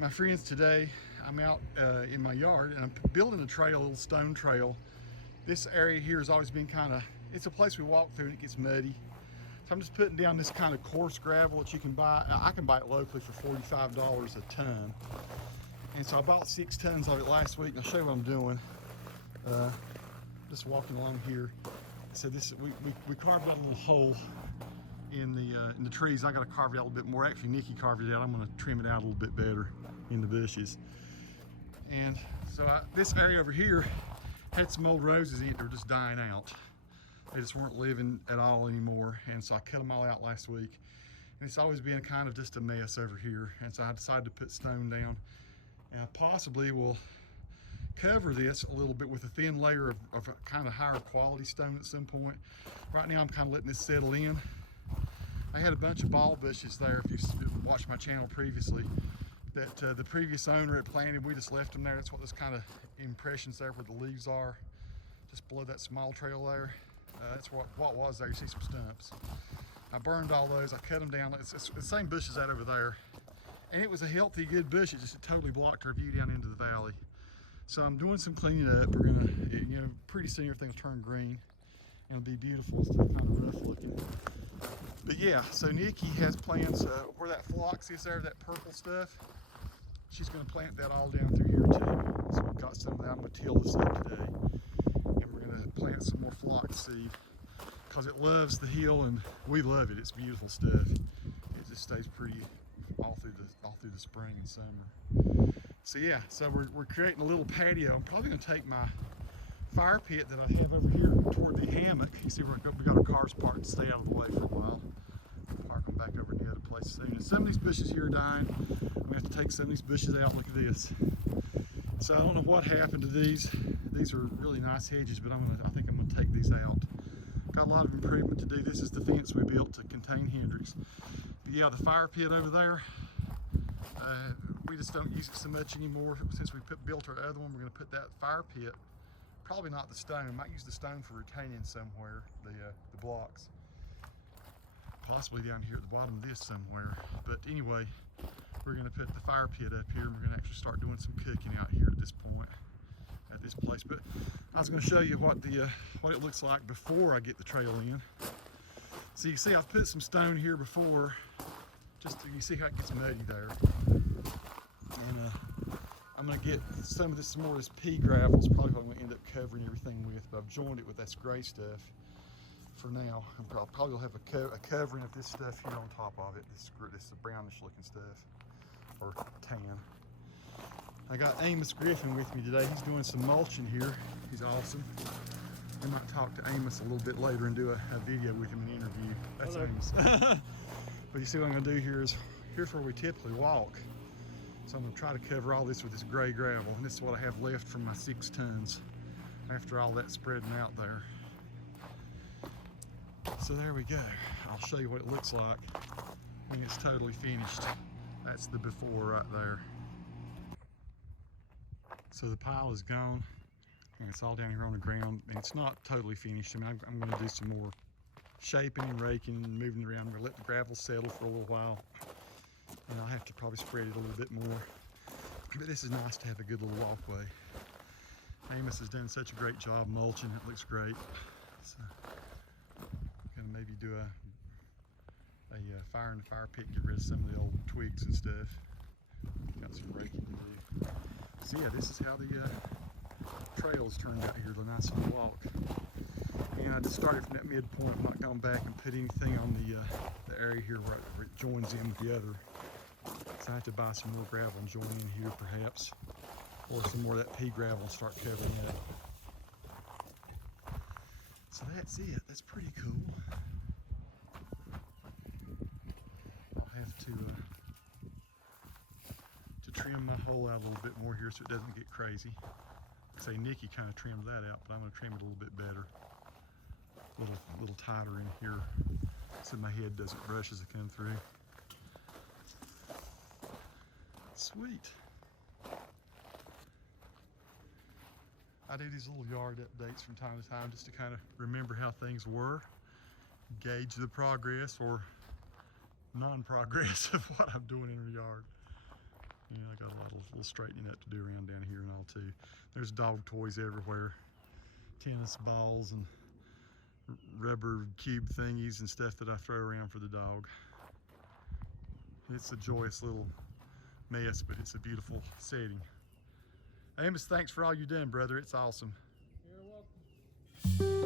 My friends, today I'm out in my yard and I'm building a trail, a little stone trail. This area here has always been it's a place we walk through and it gets muddy. So I'm just putting down this kind of coarse gravel that you can buy. I can buy it locally for $45 a ton. And so I bought 6 tons of it last week, and I'll show you what I'm doing. Just walking along here. So we carved out a little hole in the trees. I got to carve it out a little bit more. Actually, Nikki carved it out. I'm going to trim it out a little bit better in the bushes. And so this area over here had some old roses in it that were just dying out. They just weren't living at all anymore. And so I cut them all out last week. And it's always been kind of just a mess over here. And so I decided to put stone down. And I possibly will cover this a little bit with a thin layer of a kind of higher quality stone at some point. Right now I'm kind of letting this settle in. I had a bunch of ball bushes there, if you've watched my channel previously, that the previous owner had planted. We just left them there. That's what this kind of impressions there where the leaves are, just below that small trail there. That's what was there. You see some stumps. I burned all those. I cut them down. It's the same bush as that over there. And it was a healthy, good bush. It just totally blocked our view down into the valley. So I'm doing some cleaning up. We're gonna, pretty soon everything will turn green and it'll be beautiful instead of kind of rough looking. But yeah, so Nikki has plans where that phlox is there, that purple stuff. She's gonna plant that all down through here too. So we've got some of that. I'm gonna till this up today. And we're gonna plant some more phlox seed because it loves the hill and we love it. It's beautiful stuff. It just stays pretty all through the spring and summer. So yeah, so we're creating a little patio. I'm probably gonna take my fire pit that I have over here toward the hammock. You see we got our cars parked to stay out of the way for a while. We'll park them back over in the other place soon. And some of these bushes here are dying. I'm gonna have to take some of these bushes out. Look at this. So I don't know what happened to these. These are really nice hedges, but I think I'm gonna take these out. Got a lot of improvement to do. This is the fence we built to contain Hendrix. But yeah, the fire pit over there, we just don't use it so much anymore. Since we built our other one, we're gonna put that fire pit, probably not the stone. Might use the stone for retaining somewhere, the blocks. Possibly down here at the bottom of this somewhere. But anyway, we're gonna put the fire pit up here and we're gonna actually start doing some cooking out here at this point, at this place. But I was gonna show you what it looks like before I get the trail in. So you see I've put some stone here before, just so you see how it gets muddy there. And I'm gonna get some more of this pea gravel. It's probably what I'm gonna end up covering everything with, but I've joined it with this gray stuff for now. I'm probably will have a covering of this stuff here on top of it. This brownish looking stuff, or tan. I got Amos Griffin with me today. He's doing some mulching here. He's awesome. I might talk to Amos a little bit later and do a video with him, an interview. That's Hello. Amos. But you see what I'm gonna do here is, here's where we typically walk. So I'm gonna try to cover all this with this gray gravel, and this is what I have left from my 6 tons after all that spreading out there. So there we go. I'll show you what it looks like when it's totally finished. That's the before right there. So the pile is gone, and it's all down here on the ground, and it's not totally finished. I mean, I'm gonna do some more shaping and raking and moving it around. I'm gonna let the gravel settle for a little while. And I'll have to probably spread it a little bit more. But this is nice to have a good little walkway. Amos has done such a great job mulching. It looks great. So I'm gonna maybe do a fire in the fire pit, get rid of some of the old twigs and stuff. Got some raking to do. So yeah, this is how the trails turned out here, the nice little walk. And I just started from that midpoint. I'm not going back and put anything on the area here where it joins in with the other. So I have to buy some more gravel and join in here perhaps, or some more of that pea gravel and start covering it up. So that's it. That's pretty cool. I'll have to trim my hole out a little bit more here so it doesn't get crazy. Say Nikki kind of trimmed that out, but I'm going to trim it a little bit better. A little tighter in here so my head doesn't brush as I come through. Sweet. I do these little yard updates from time to time just to kind of remember how things were, gauge the progress or non-progress of what I'm doing in the yard. You know, I got got a lot of little straightening up to do around down here and all too. There's dog toys everywhere, tennis balls and rubber cube thingies and stuff that I throw around for the dog. It's a joyous little mess, but it's a beautiful setting. Amos, thanks for all you've done, brother. It's awesome. You're welcome.